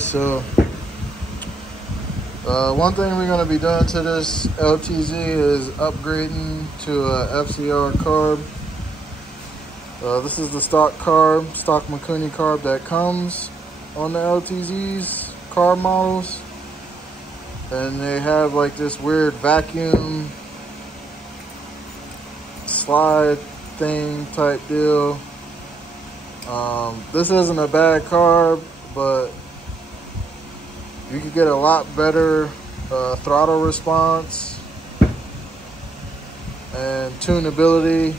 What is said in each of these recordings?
guys. So one thing we're going to be doing to this LTZ is upgrading to a FCR carb. This is the stock carb, stock Mikuni carb that comes on the LTZ's carb models, and they have like this weird vacuum slide thing type deal. This isn't a bad carb, but you could get a lot better throttle response and tunability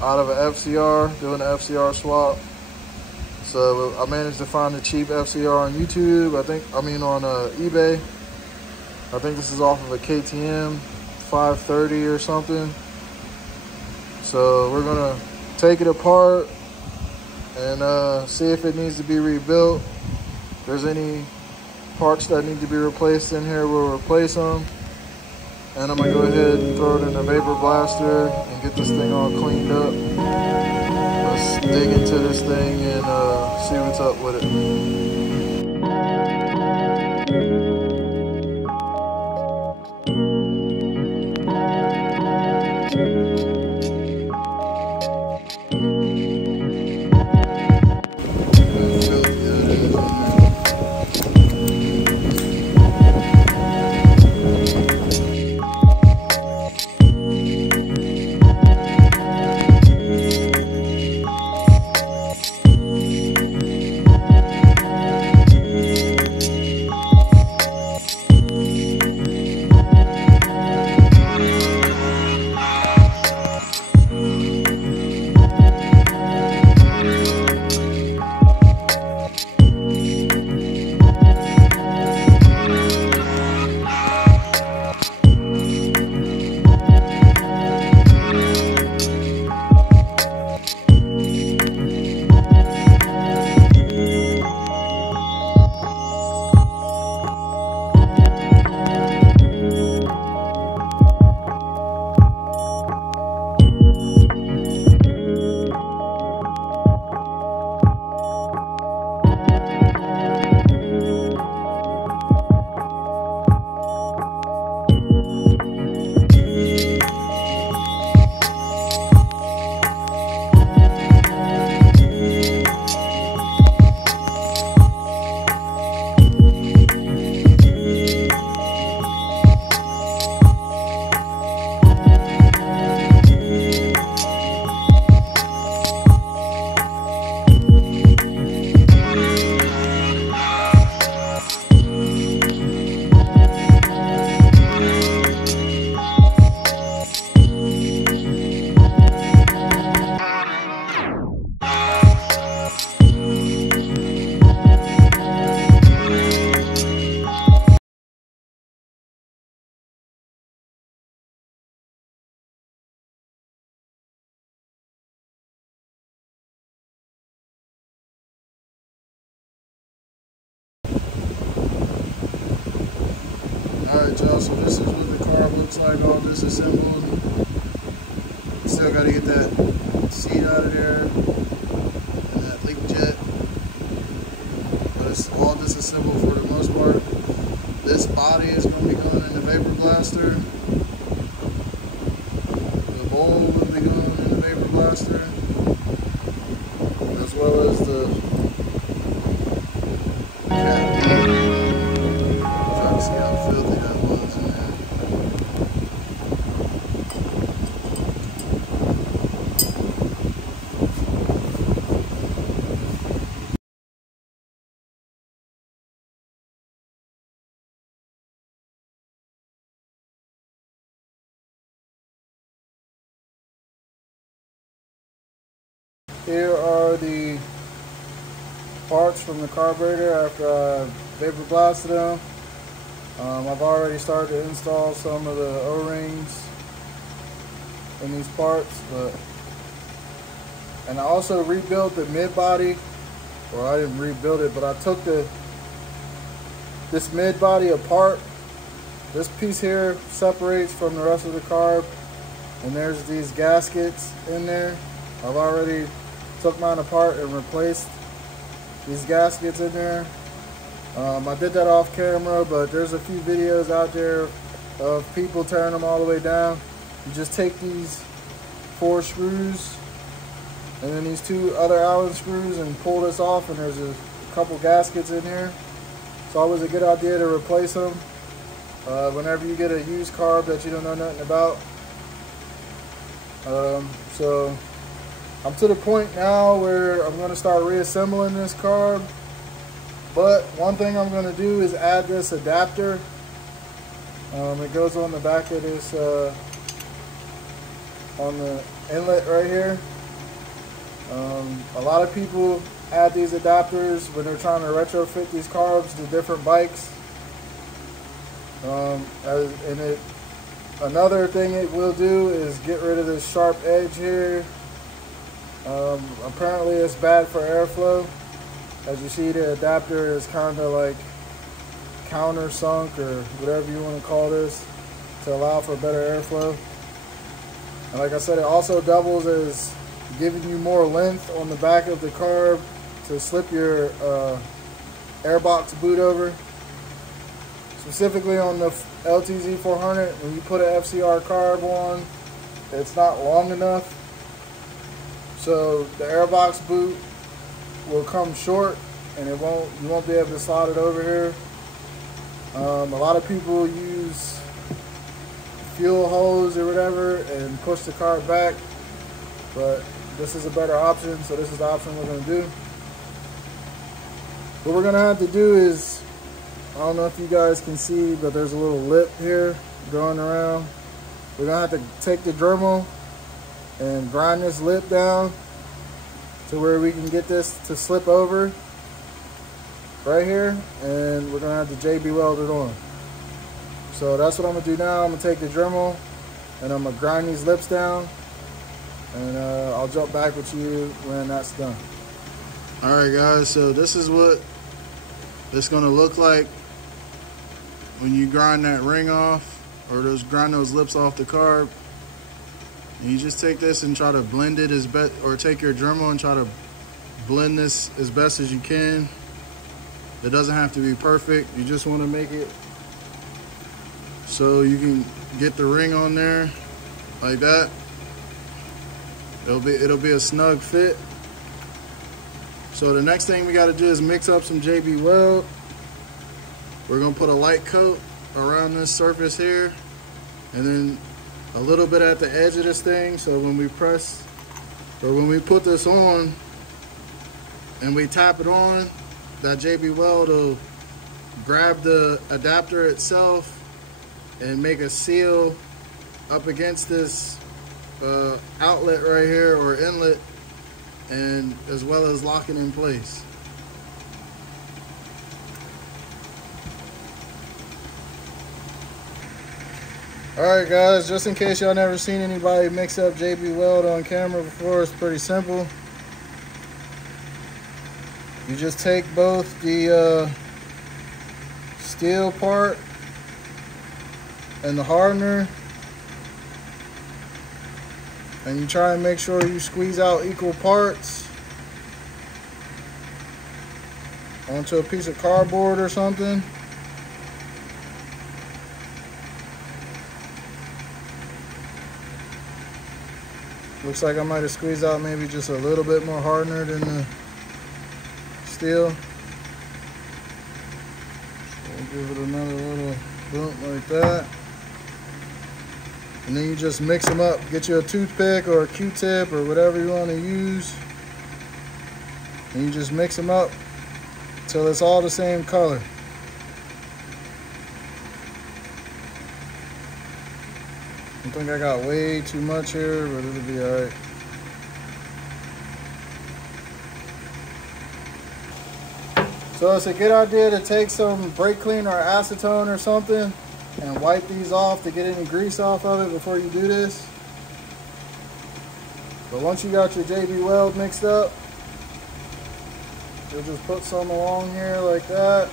out of an FCR, doing an FCR swap. So I managed to find a cheap FCR on YouTube. On eBay. I think this is off of a KTM 530 or something. So we're gonna take it apart and see if it needs to be rebuilt. If there's any parts that need to be replaced in here, we'll replace them. And I'm gonna go ahead and throw it in the vapor blaster and get this thing all cleaned up. Let's dig into this thing and see what's up with it. Alright y'all, so this is what the carb looks like, all disassembled. Still got to get that seat out of there and that leak jet, but it's all disassembled for the most part. This body is going to be going in the vapor blaster. The bowl will be going in the vapor blaster, as well as the cap. Try to see how filthy that was in there. Here are the parts from the carburetor after I vapor blasted them. I've already started to install some of the O-rings in these parts, and I also rebuilt the mid body. Well, I didn't rebuild it, but I took this mid body apart. This piece here separates from the rest of the carb, and there's these gaskets in there. I've already took mine apart and replaced these gaskets in there. I did that off camera, but there's a few videos out there of people tearing them all the way down. You just take these 4 screws and then these 2 other Allen screws and pull this off, and there's a couple gaskets in here. It's always a good idea to replace them whenever you get a used carb that you don't know nothing about. So I'm to the point now where I'm going to start reassembling this carb. But one thing I'm going to do is add this adapter. It goes on the back of this, on the inlet right here. A lot of people add these adapters when they're trying to retrofit these carbs to different bikes. Another thing it will do is get rid of this sharp edge here. Apparently it's bad for airflow. As you see, the adapter is kind of like countersunk, or whatever you want to call this, to allow for better airflow. And like I said, it also doubles as giving you more length on the back of the carb to slip your airbox boot over. Specifically on the LTZ 400, when you put an FCR carb on, it's not long enough, so the airbox boot will come short, and you won't be able to slide it over here. A lot of people use fuel hose or whatever and push the carb back, but this is a better option, so this is the option we're going to do. What we're going to have to do is, I don't know if you guys can see, but there's a little lip here going around. We're going to have to take the Dremel and grind this lip down to where we can get this to slip over right here, and we're going to have the JB weld it on. So that's what I'm going to do now. I'm going to take the Dremel and I'm going to grind these lips down, and I'll jump back with you when that's done. Alright guys, so this is what it's going to look like when you grind that ring off, or grind those lips off the carb. And you just take this and try to blend it or take your Dremel and try to blend this as best as you can. It doesn't have to be perfect. You just want to make it so you can get the ring on there like that. It'll be a snug fit. So the next thing we got to do is mix up some JB Weld. We're going to put a light coat around this surface here, and then a little bit at the edge of this thing, so when we press, or when we put this on and we tap it on, that JB Weld will grab the adapter itself and make a seal up against this outlet right here, or inlet, and as well as lock it in place. Alright guys, just in case y'all never seen anybody mix up JB Weld on camera before, it's pretty simple. You just take both the steel part and the hardener, and you try and make sure you squeeze out equal parts onto a piece of cardboard or something. Looks like I might have squeezed out maybe just a little bit more hardener than the steel. So we'll give it another little bump like that. And then you just mix them up. Get you a toothpick or a Q-tip or whatever you want to use. And you just mix them up till it's all the same color. I think I got way too much here, but it'll be alright. So it's a good idea to take some brake cleaner or acetone or something and wipe these off to get any grease off of it before you do this. But once you got your JB Weld mixed up, you'll just put some along here like that.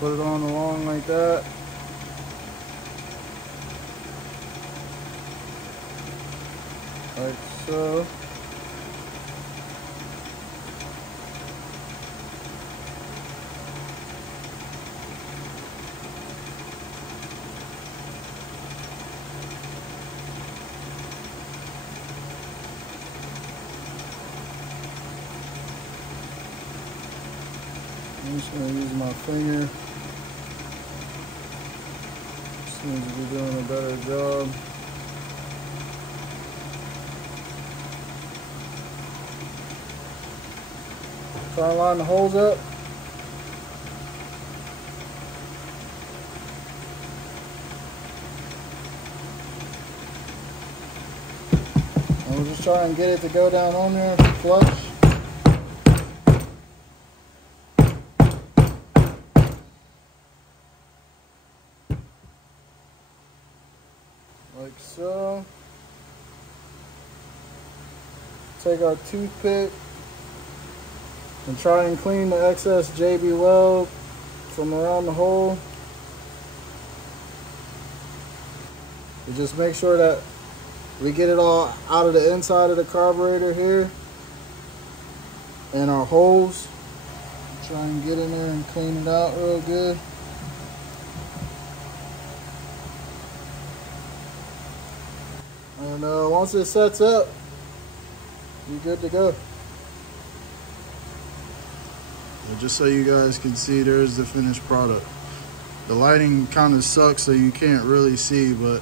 Put it on along like that. like so. I'm just going to use my finger. Seems to be doing a better job. Try to line the holes up. And we'll just try and get it to go down on there flush. Like so. Take our toothpick and try and clean the excess JB weld from around the hole. And just make sure that we get it all out of the inside of the carburetor here and our holes. Try and get in there and clean it out real good. And once it sets up, you're good to go. And just so you guys can see, there's the finished product. The lighting kind of sucks, so you can't really see, but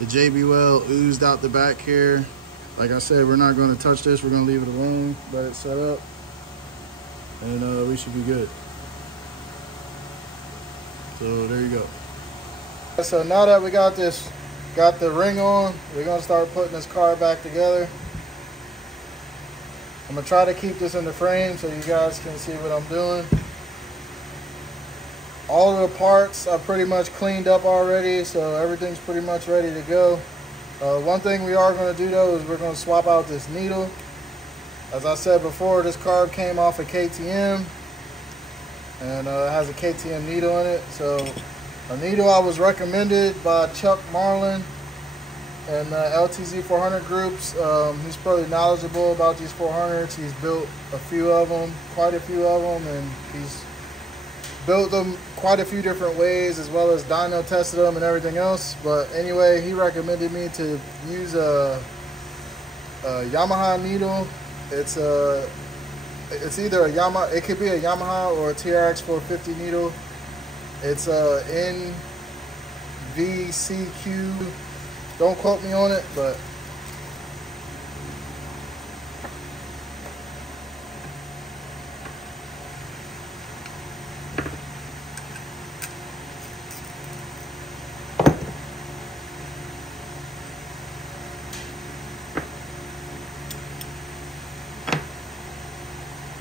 the JB weld oozed out the back here. Like I said, we're not going to touch this. We're going to leave it alone, let it set up, and we should be good. So there you go. So now that we got the ring on, we're going to start putting this car back together. I'm going to try to keep this in the frame so you guys can see what I'm doing. All of the parts are pretty much cleaned up already, so everything's pretty much ready to go. One thing we are going to do though is we're going to swap out this needle. As I said before, this carb came off a KTM, and it has a KTM needle in it. So a needle I was recommended by Chuck Marlin and the LTZ 400 groups. He's probably knowledgeable about these 400s. He's built a few of them, quite a few of them, and he's built them quite a few different ways, as well as dyno tested them and everything else. But anyway, he recommended me to use a Yamaha needle. It's either a Yamaha, it could be a Yamaha or a TRX 450 needle. It's a NVCQ. Don't quote me on it, but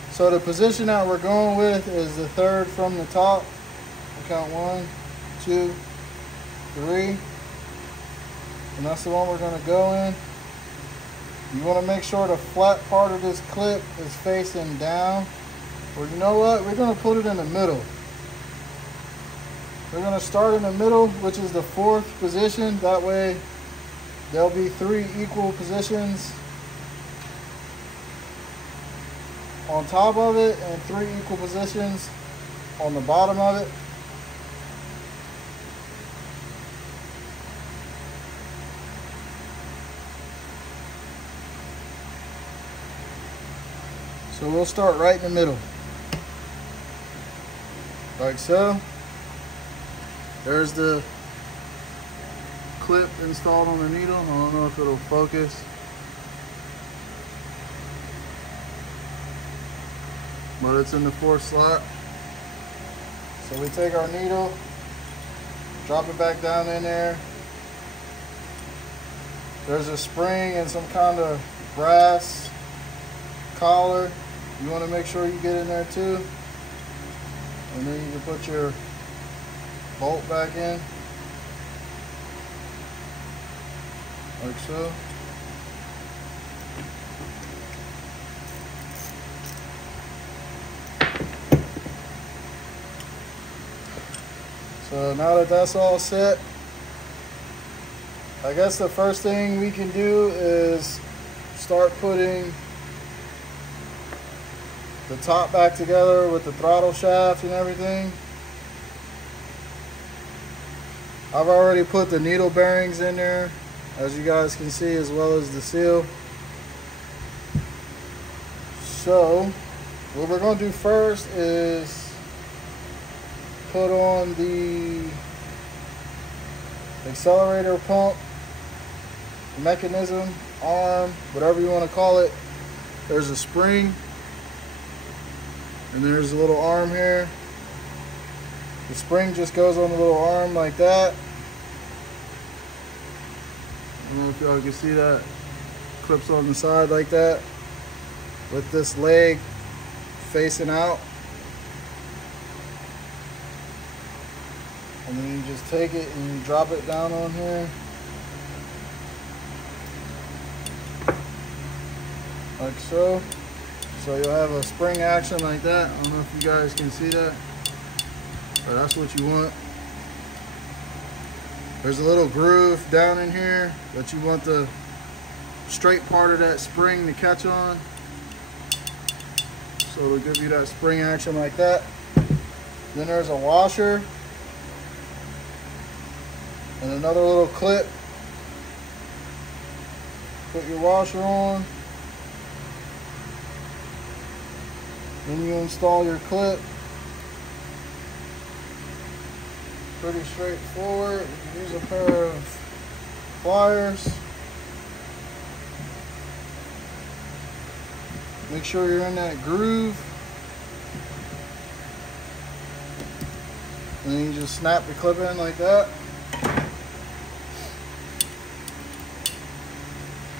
so the position that we're going with is the third from the top. I'll count 1, 2, 3. And that's the one we're going to go in. You want to make sure the flat part of this clip is facing down. Or you know what? We're going to put it in the middle. We're going to start in the middle, which is the 4th position. That way there'll be 3 equal positions on top of it and 3 equal positions on the bottom of it. So we'll start right in the middle, like so. There's the clip installed on the needle. I don't know if it'll focus, but it's in the 4th slot. So we take our needle, drop it back down in there. There's a spring and some kind of brass collar. You want to make sure you get in there too. And then you can put your bolt back in, like so. So now that that's all set, I guess the first thing we can do is start putting the top back together with the throttle shaft and everything. I've already put the needle bearings in there, as you guys can see, as well as the seal. So what we're going to do first is put on the accelerator pump mechanism, arm, whatever you want to call it. There's a spring and there's a little arm here. The spring just goes on the little arm like that. I don't know if y'all can see that. Clips on the side like that, with this leg facing out. And then you just take it and you drop it down on here. Like so. So you'll have a spring action like that. I don't know if you guys can see that, but that's what you want. There's a little groove down in here that you want the straight part of that spring to catch on. So it'll give you that spring action like that. Then there's a washer and another little clip. Put your washer on. Then you install your clip. Pretty straightforward. You can use a pair of pliers. Make sure you're in that groove. And then you just snap the clip in like that.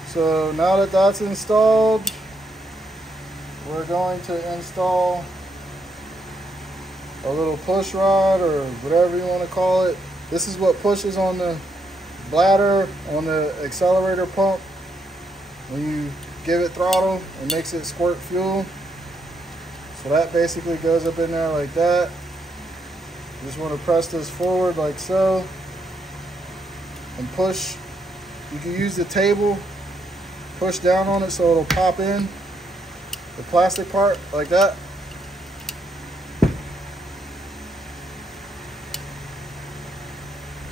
So now that that's installed, we're going to install a little push rod, or whatever you want to call it. This is what pushes on the bladder on the accelerator pump. When you give it throttle, it makes it squirt fuel. So that basically goes up in there like that. You just want to press this forward like so and push. You can use the table, push down on it so it'll pop in the plastic part like that.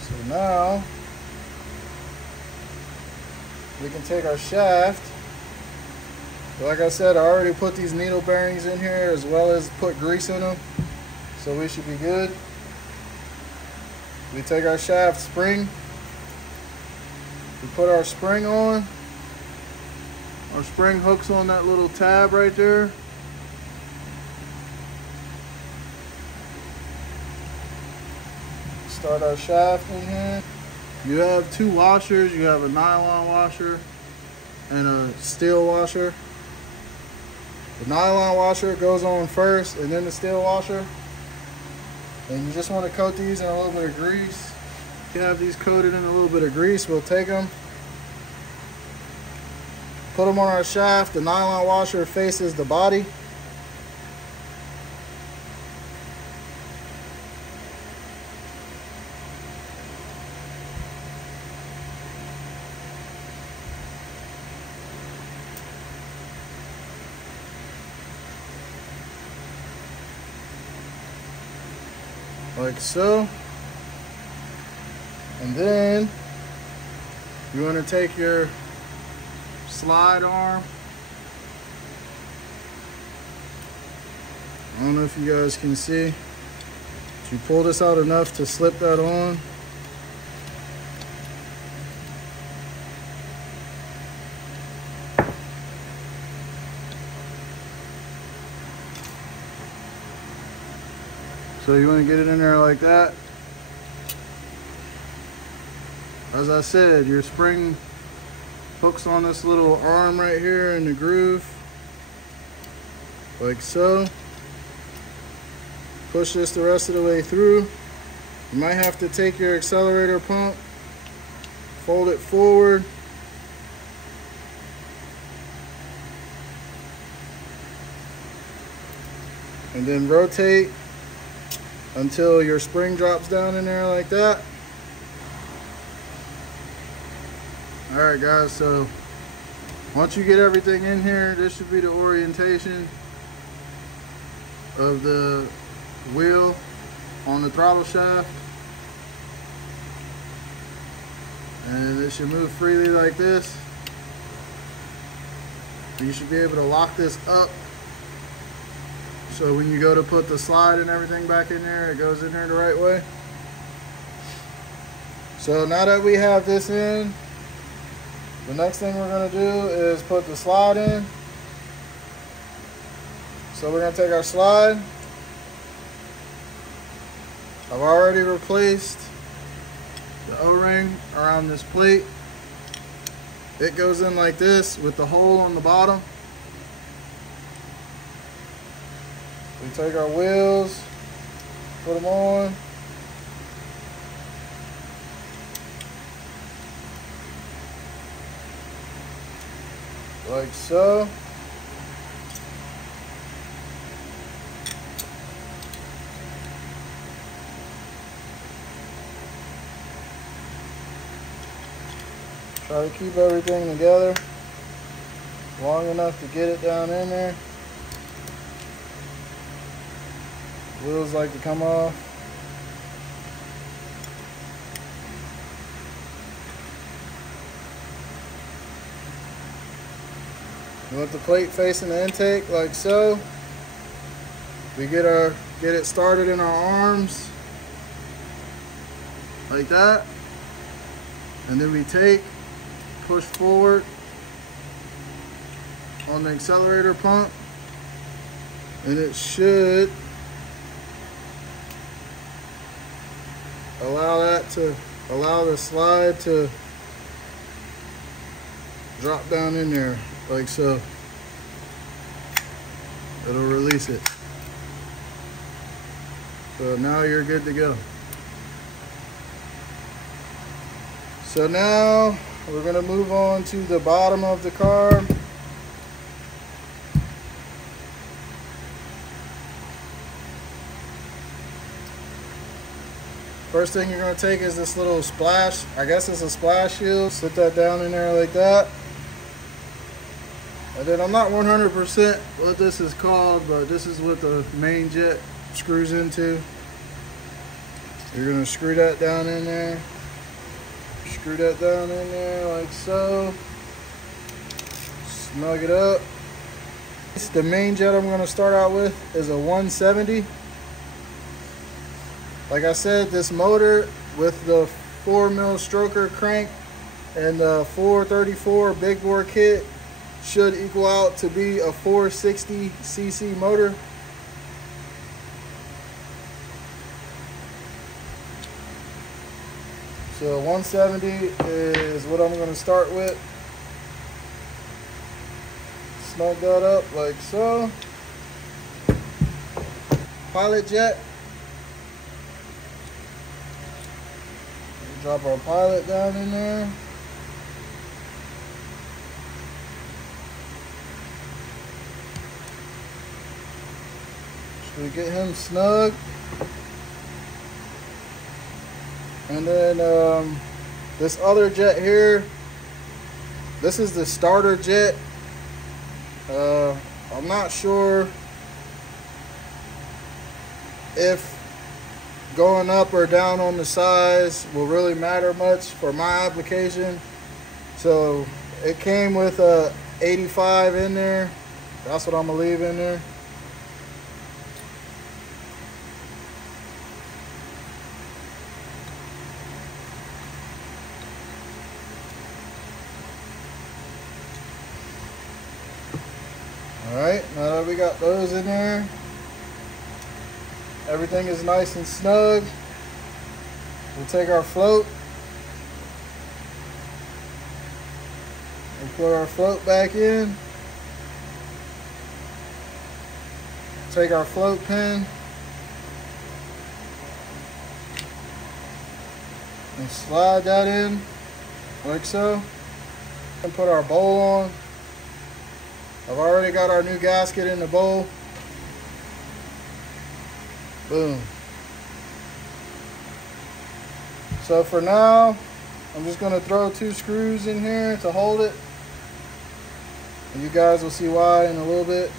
So now we can take our shaft. Like I said, I already put these needle bearings in here as well as put grease in them, so we should be good. We take our shaft spring, we put our spring on. Our spring hooks on that little tab right there. Start our shaft in here. You have two washers. You have a nylon washer and a steel washer. The nylon washer goes on first and then the steel washer. And you just want to coat these in a little bit of grease. If you have these coated in a little bit of grease, we'll take them, put them on our shaft. The nylon washer faces the body. Like so. And then you want to take your slide arm. I don't know if you guys can see. You pull this out enough to slip that on. So you want to get it in there like that. As I said, your spring hooks on this little arm right here in the groove, like so. Push this the rest of the way through. You might have to take your accelerator pump, fold it forward, and then rotate until your spring drops down in there like that. Alright guys, so once you get everything in here, this should be the orientation of the wheel on the throttle shaft. And it should move freely like this. You should be able to lock this up, so when you go to put the slide and everything back in there, it goes in there the right way. So now that we have this in, the next thing we're going to do is put the slide in. So we're going to take our slide. I've already replaced the O-ring around this plate. It goes in like this with the hole on the bottom. We take our wheels, put them on. Like so. Try to keep everything together long enough to get it down in there. Wheels like to come off. We want the plate facing the intake like so. We get it started in our arms like that, and then we push forward on the accelerator pump, and it should allow the slide to drop down in there like so. It'll release it. So now you're good to go. So now we're going to move on to the bottom of the car. First thing you're going to take is this little splash. I guess it's a splash shield. Sit that down in there like that. And then I'm not 100% what this is called, but this is what the main jet screws into. You're going to screw that down in there. Screw that down in there like so. Snug it up. The main jet I'm going to start out with is a 170. Like I said, this motor with the 4mm stroker crank and the 434 big bore kit should equal out to be a 460cc motor. So 170 is what I'm going to start with. Snug that up like so. Pilot jet. Drop our pilot down in there. So we get him snug. And then this other jet here, this is the starter jet. I'm not sure if going up or down on the size will really matter much for my application. So it came with a 85 in there. That's what I'm gonna leave in there. All right, now that we got those in there, everything is nice and snug. We'll take our float and put our float back in. Take our float pin and slide that in like so, and put our bowl on. I've already got our new gasket in the bowl. Boom. So for now, I'm just going to throw 2 screws in here to hold it. And you guys will see why in a little bit.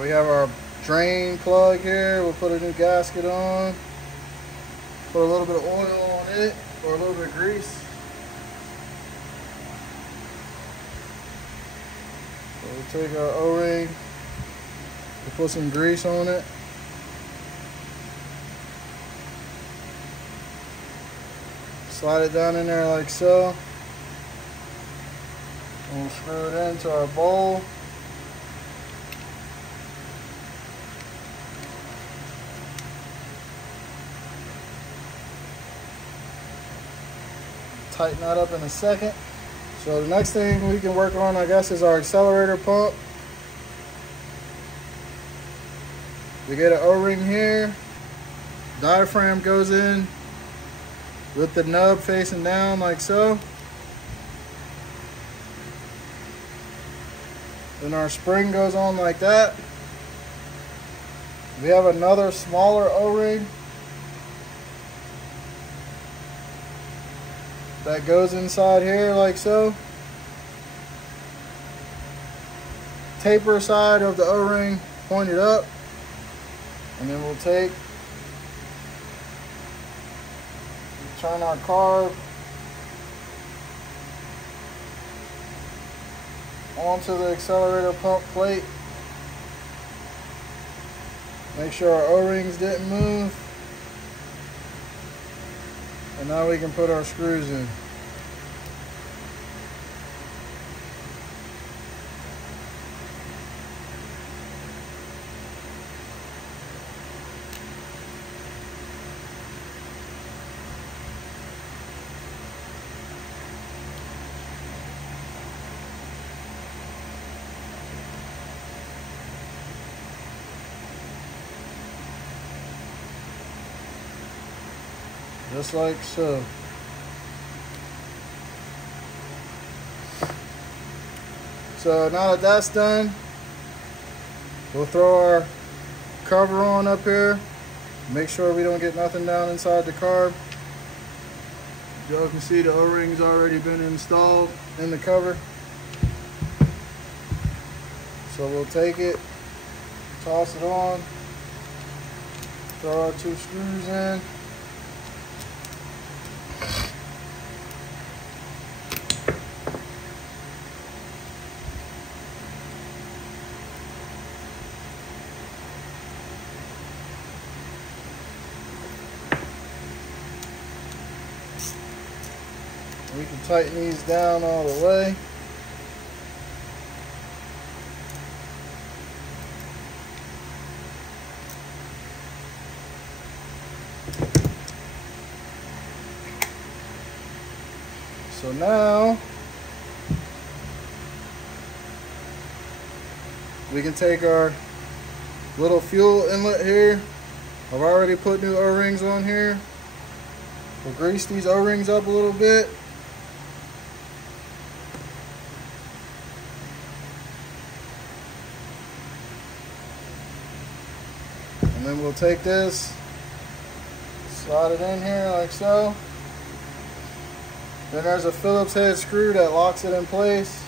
We have our drain plug here. We'll put a new gasket on. Put a little bit of oil on it, or a little bit of grease. So we'll take our O-ring, we'll put some grease on it. Slide it down in there like so. And we'll screw it into our bowl. Tighten that up in a second. So the next thing we can work on, I guess, is our accelerator pump. We get an O-ring here. Diaphragm goes in with the nub facing down like so. Then our spring goes on like that. We have another smaller O-ring that goes inside here like so. Taper side of the O-ring pointed up. And then we'll turn our carb onto the accelerator pump plate. Make sure our O-rings didn't move. And now we can put our screws in. Just like so. So now that that's done, we'll throw our cover on up here. Make sure we don't get nothing down inside the carb. Y'all can see the O-ring's already been installed in the cover. So we'll take it, toss it on, throw our 2 screws in. We can tighten these down all the way. So now we can take our little fuel inlet here. I've already put new O-rings on here. We'll grease these O-rings up a little bit. And then we'll take this, slide it in here like so. Then there's a Phillips head screw that locks it in place.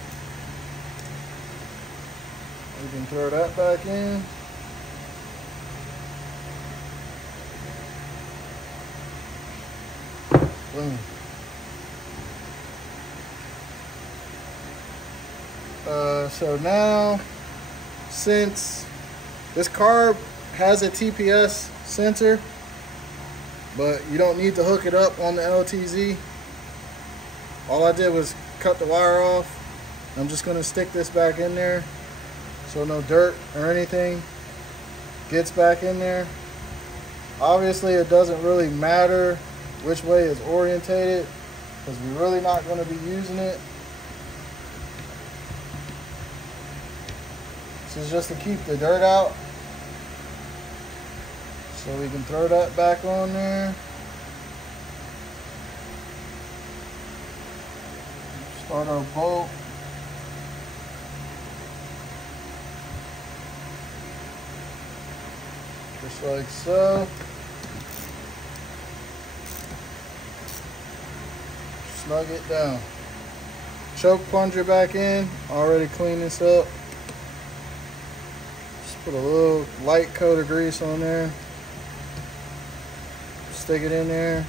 We can throw that back in. Boom. So now, since this carb has a TPS sensor, but you don't need to hook it up on the LTZ. All I did was cut the wire off. I'm just going to stick this back in there so no dirt or anything gets back in there. Obviously it doesn't really matter which way it's orientated because we're really not going to be using it. This is just to keep the dirt out. So we can throw that back on there. start our bolt. Just like so. Snug it down. Choke plunger back in. Already clean this up. Just put a little light coat of grease on there. Stick it in there.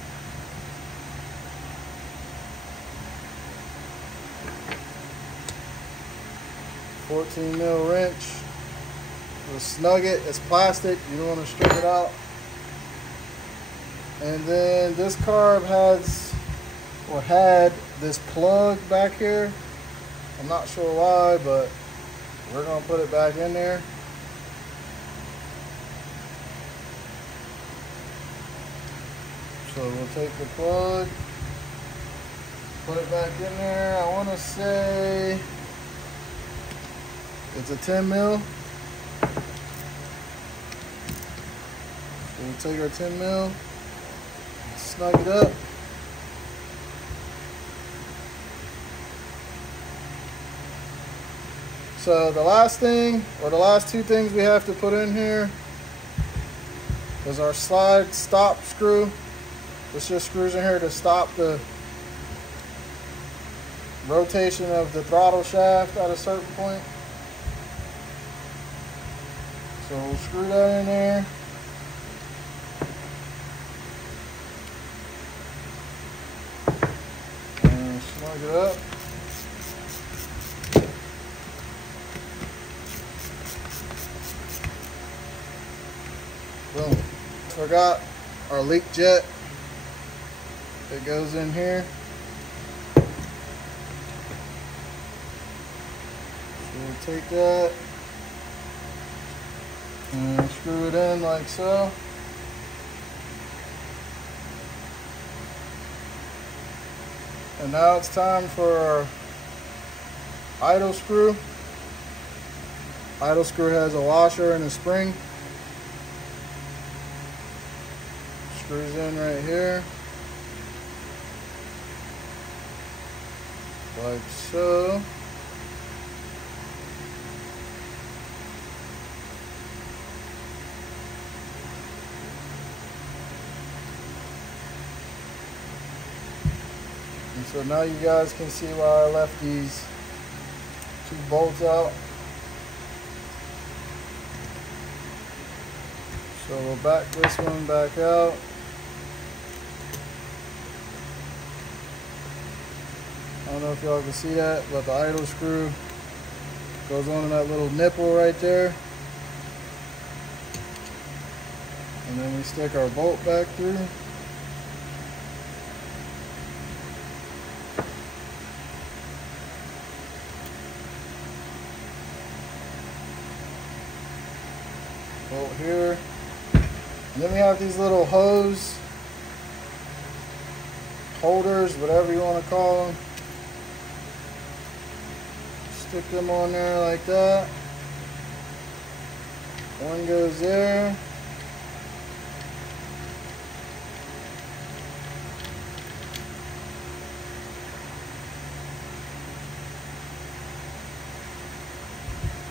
$14 wrench. We'll snug it. It's plastic. You don't want to strip it out. And then this carb has, or had, this plug back here. I'm not sure why, but we're going to put it back in there. So we'll take the plug, put it back in there. I want to say it's a 10 mil. So we'll take our 10 mil, snug it up. So the last thing, or the last two things we have to put in here is our slide stop screw. This just screws in here to stop the rotation of the throttle shaft at a certain point. So we'll screw that in there. And snug it up. Boom. Forgot our leak jet. It goes in here. So we'll take that and screw it in like so. And now it's time for our idle screw. Idle screw has a washer and a spring. Screws in right here. Like so. And so now you guys can see why I left these two bolts out. So we'll back this one back out. I don't know if y'all can see that, but the idle screw goes on in that little nipple right there. And then we stick our bolt back through. Bolt here. And then we have these little hose holders, whatever you want to call them. Stick them on there like that. One goes there.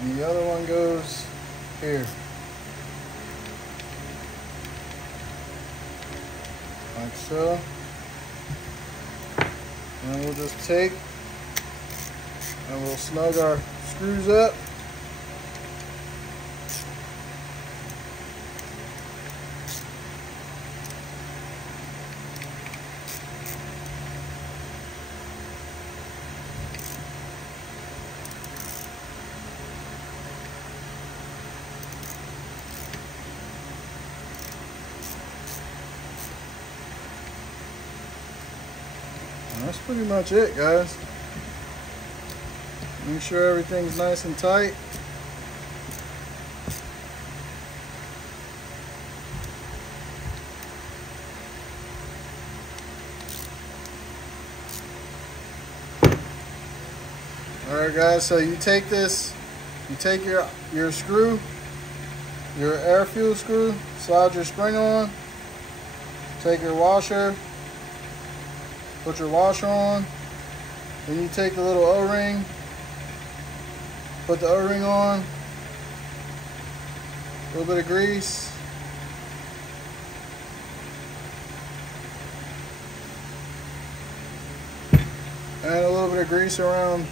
And the other one goes here. Like so. And we'll just take and we'll snug our screws up. And that's pretty much it, guys. Make sure everything's nice and tight. Alright guys, so you take this, you take your screw, your air fuel screw, slide your spring on, take your washer, put your washer on, Then you take the little O-ring, put the O-ring on, a little bit of grease. And a little bit of grease around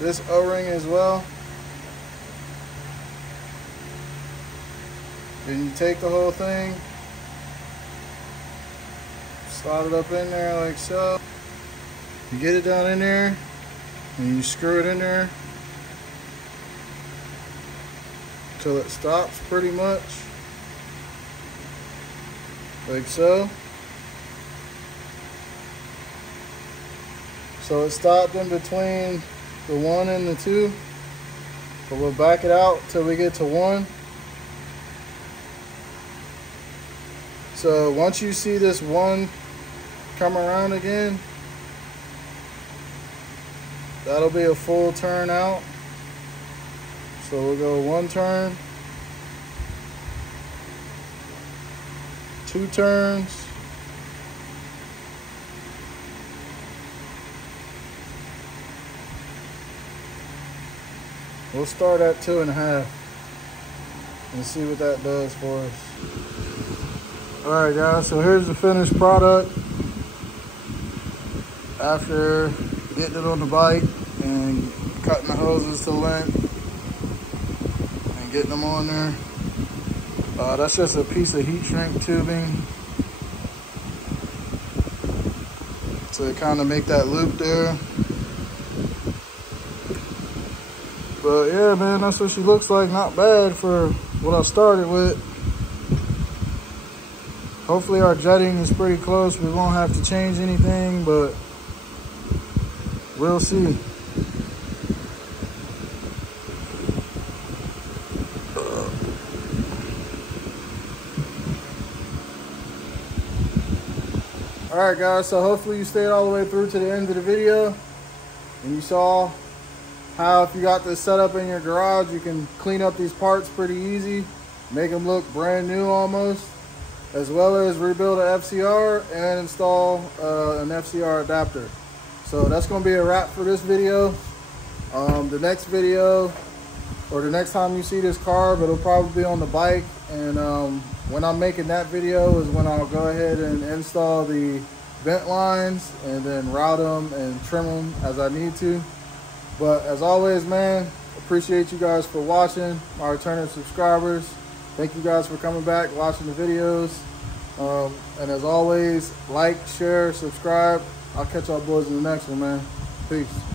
this O-ring as well. Then you take the whole thing, slide it up in there like so. You get it down in there, and you screw it in there till it stops pretty much, like so. So it stopped in between the 1 and the 2, but we'll back it out till we get to 1. So once you see this 1 come around again, that'll be a full turn out. So we'll go 1 turn, 2 turns, we'll start at 2.5 and see what that does for us. Alright guys, so here's the finished product after getting it on the bike and cutting the hoses to length and getting them on there. That's just a piece of heat shrink tubing to kind of make that loop there. But yeah, man, that's what she looks like. Not bad for what I started with. Hopefully our jetting is pretty close. We won't have to change anything, but we'll see. Alright guys, so hopefully you stayed all the way through to the end of the video and you saw how if you got this set up in your garage, you can clean up these parts pretty easy, make them look brand new almost, as well as rebuild an FCR and install an FCR adapter. So that's going to be a wrap for this video. The next video, or the next time you see this carb, it'll probably be on the bike, and when I'm making that video is when I'll go ahead and install the vent lines and then route them and trim them as I need to. But as always, man, appreciate you guys for watching, my returning subscribers. Thank you guys for coming back, watching the videos. And as always, like, share, subscribe. I'll catch y'all boys in the next one, man. Peace.